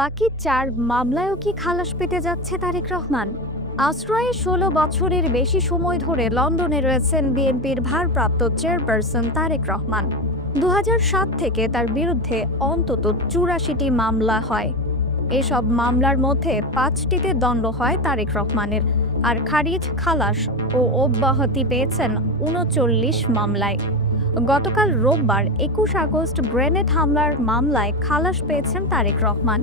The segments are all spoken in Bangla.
বাকি চার মামলায়ও কি খালাস পেতে যাচ্ছে তারেক রহমান? আশ্রয়ে ষোলো বছরের বেশি সময় ধরে লন্ডনে রয়েছেন বিএনপির ভারপ্রাপ্ত চেয়ারপারসন তারেক রহমান। দু হাজার সাত থেকে তার বিরুদ্ধে অন্তত চুরাশিটি মামলা হয়। এসব মামলার মধ্যে পাঁচটিতে দণ্ড হয় তারেক রহমানের, আর খারিজ, খালাস ও অব্যাহতি পেয়েছেন উনচল্লিশ মামলায়। গতকাল রোববার একুশ আগস্ট গ্রেনেড হামলার মামলায় খালাস পেয়েছেন তারেক রহমান।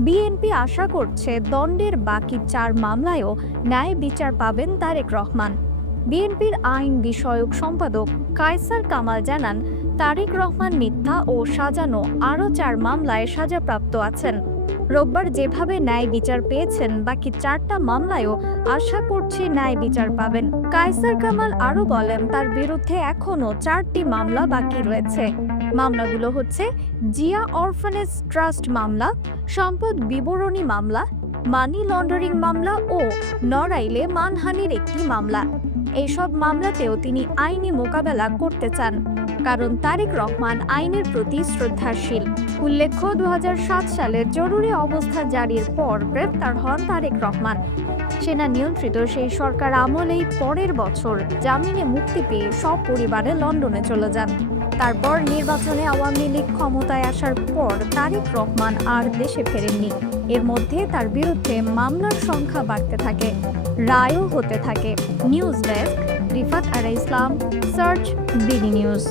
বিএনপি আশা করছে দণ্ডের বাকি চার মামলায়ও ন্যায় বিচার পাবেন তারেক রহমান। বিএনপির আইন বিষয়ক সম্পাদক কায়সার কামাল জানান, তারেক রহমান মিথ্যা ও সাজানো আরও চার মামলায় সাজাপ্রাপ্ত আছেন। রোববার যেভাবে ন্যায় বিচার পেয়েছেন, বাকি চারটা মামলায়ও আশা করছি ন্যায় বিচার পাবেন। কায়সার কামাল আরও বলেন, তার বিরুদ্ধে এখনও চারটি মামলা বাকি রয়েছে। মামলাগুলো হচ্ছে জিয়া অরফানেজ ট্রাস্ট মামলা, সম্পদ বিবরণী মামলা, মানি লন্ডারিং মামলা ও নড়াইলে মানহানির একটি মামলা। এইসব মামলাতেও তিনি আইনি মোকাবেলা করতে চান, কারণ তারেক রহমান আইনের প্রতি শ্রদ্ধাশীল। উল্লেখ্য দু হাজার সাত সালের জরুরি অবস্থা জারির পর গ্রেপ্তার হন তারেক রহমান। সেনা নিয়ন্ত্রিত সেই সরকার আমলেই পরের বছর জামিনে মুক্তি পেয়ে সব পরিবারে লন্ডনে চলে যান। তারপর নির্বাচনে আওয়ামী লীগ ক্ষমতায় আসার পর তারিক রহমান আর দেশে ফেরেননি। এর মধ্যে তার বিরুদ্ধে মামলার সংখ্যা বাড়তে থাকে, রায়ও হতে থাকে। নিউজ ডেস্ক, রিফাত আর ইসলাম, সার্চ বিডি নিউজ।